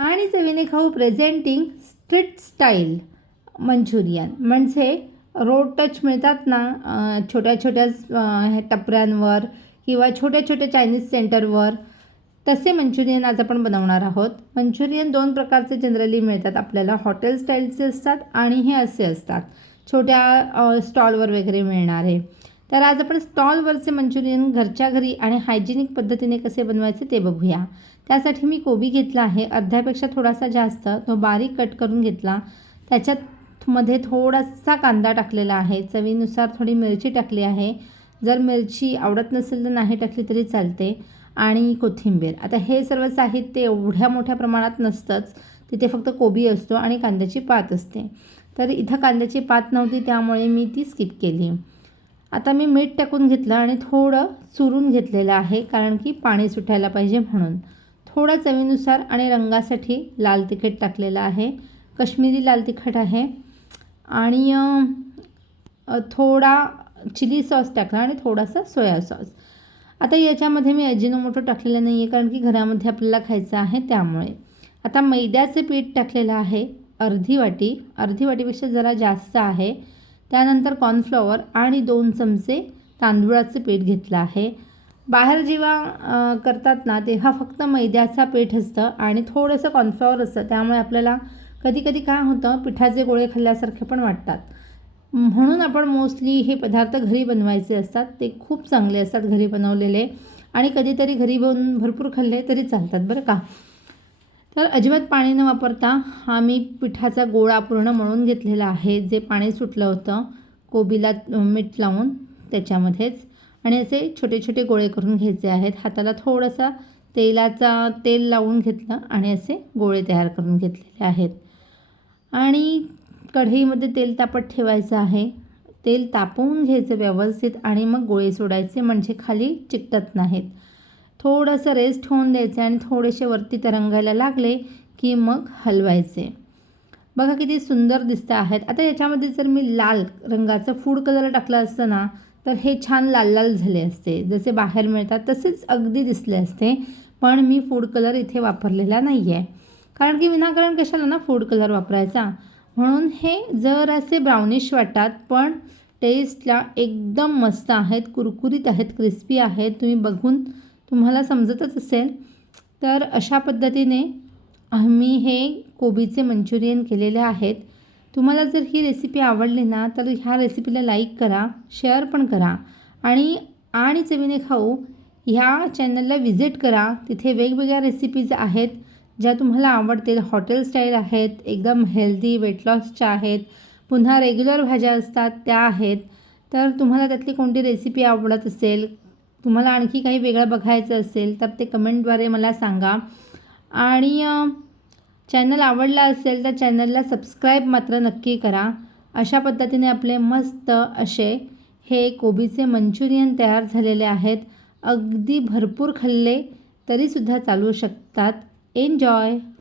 आणि चवीने खाऊ प्रेझेंटिंग स्ट्रीट स्टाईल मंचुरियन. म्हणजे रोड टच मिळतात ना छोट्या छोट्या टपऱ्यांवर किंवा छोट्या छोट्या चायनीज सेंटरवर, तसे मंचुरियन आज आपण बनवणार आहोत. मंचुरियन दोन प्रकारचे जनरली मिळतात आपल्याला, हॉटेल स्टाईलचे असतात आणि हे असे असतात छोट्या स्टॉलवर वगैरे मिळणारे. तर आज आपण स्टॉलवरचे मंचुरियन घरच्या घरी आणि हायजेनिक पद्धतीने कसे बनवायचे ते बघूया. त्यासाठी मी कोबी घेतला आहे, अर्ध्यापेक्षा थोडासा जास्त, तो बारीक कट करून घेतला. त्याच्यात मध्ये थोडासा कांदा टाकलेला आहे, चवीनुसार थोडी मिरची टाकली आहे, जर मिरची आवडत नसेल तर नाही टाकली तरी चालते, आणि कोथिंबीर. आता हे सर्व साहित्य एवढ्या मोठ्या प्रमाणात नसतंच, तिथे फक्त कोबी असतो आणि कांद्याची पात असते. तर इथं कांद्याची पात नव्हती त्यामुळे मी ती स्किप केली. आता मी मीठ टाकून घेतलं आणि थोडं चुरून घेतलेलं आहे, कारण की पाणी सुटायला पाहिजे म्हणून. थोडा चवीनुसार आणि रंगासाठी लाल तिखट टाकलेलं आहे, काश्मीरी लाल तिखट आहे, आणि थोडा चिली सॉस टाकला आणि थोडासा सोया सॉस. आता याच्यामध्ये मी अजिनोमोटो टाकलेलं नाही आहे, कारण की घरामध्ये आपल्याला खायचं आहे त्यामुळे. आता मैद्याचे पीठ टाकलेलं आहे अर्धी वाटीपेक्षा जरा जास्त आहे. त्यानंतर कॉर्नफ्लॉवर आणि 2 चमचे तांदूळाचे पीठ घेतलं आहे. बाहेर जेव्हा करतात ना तेव्हा फक्त मैद्याचा पीठ असतं आणि थोडंसं कॉर्नफ्लॉवर असतं, त्यामुळे आपल्याला कधी कधी काय होतं, पिठाचे गोळे खाल्ल्यासारखे पण वाटतात. म्हणून आपण मोस्टली हे पदार्थ घरी बनवायचे असतात, ते खूप चांगले असतात घरी बनवलेले, आणि कधीतरी घरी बनवून भरपूर खाल्ले तरी चालतात बरं का. तर अजिबात पाणी न वापरता हा मी पिठाचा गोळा पूर्ण मळून घेतलेला आहे, जे पाणी सुटलं होतं कोबीला मीठ लावून त्याच्यामध्येच, आणि असे छोटे छोटे गोळे करून घ्यायचे आहेत. हाताला थोडासा तेल लावून घेतलं आणि असे गोळे तयार करून घेतलेले आहेत. आणि कढईमध्ये तेल तापत ठेवायचं आहे, तेल तापवून घ्यायचं व्यवस्थित आणि मग गोळे सोडायचे, म्हणजे खाली चिकटत नाहीत. थोडंसं रेस्ट होऊन द्यायचं आणि थोडेसे वरती तरंगायला लागले की मग हलवायचे. बघा किती सुंदर दिसतं आहेत. आता याच्यामध्ये जर मी लाल रंगाचा फूड कलर टाकला असतं ना तर हे छान लाल लाल झाले असते, जसे बाहेर मिळतात तसेच अगदी दिसले असते, पण मी फूड कलर इथे वापरलेला नाही आहे, कारण की विनाकारण कशाला ना फूड कलर वापरायचा. म्हणून हे जरासे ब्राउनिश वाटतात, पण टेस्टला एकदम मस्त आहेत, कुरकुरीत आहेत, क्रिस्पी आहेत. तुम्ही बघून तुम्हाला समजतच असेल. तर अशा पद्धतीने आम्ही हे कोबीचे मंचुरियन केलेले आहेत. तुम्हाला जर ही रेसिपी आवडली ना तर ह्या रेसिपीला लाईक करा, शेअर पण करा, आणि चवीने खाऊ ह्या चॅनलला व्हिजिट करा. तिथे वेगवेगळ्या रेसिपीज आहेत ज्या तुम्हाला आवडतील. हॉटेल स्टाईल आहेत, एकदम हेल्दी वेट लॉसच्या आहेत, पुन्हा रेग्युलर भाज्या असतात त्या आहेत. तर तुम्हाला त्यातली कोणती रेसिपी आवडत असेल, तुम्हाला आणखी काही वेगळं बघायचं असेल तर ते कमेंटद्वारे मला सांगा. आणि चॅनल आवडला असेल तर चॅनलला सबस्क्राईब मात्र नक्की करा. अशा पद्धतीने आपले मस्त असे हे कोबीचे मंचुरियन तयार झालेले आहेत. अगदी भरपूर खाल्ले तरीसुद्धा चालू शकतात. एन्जॉय.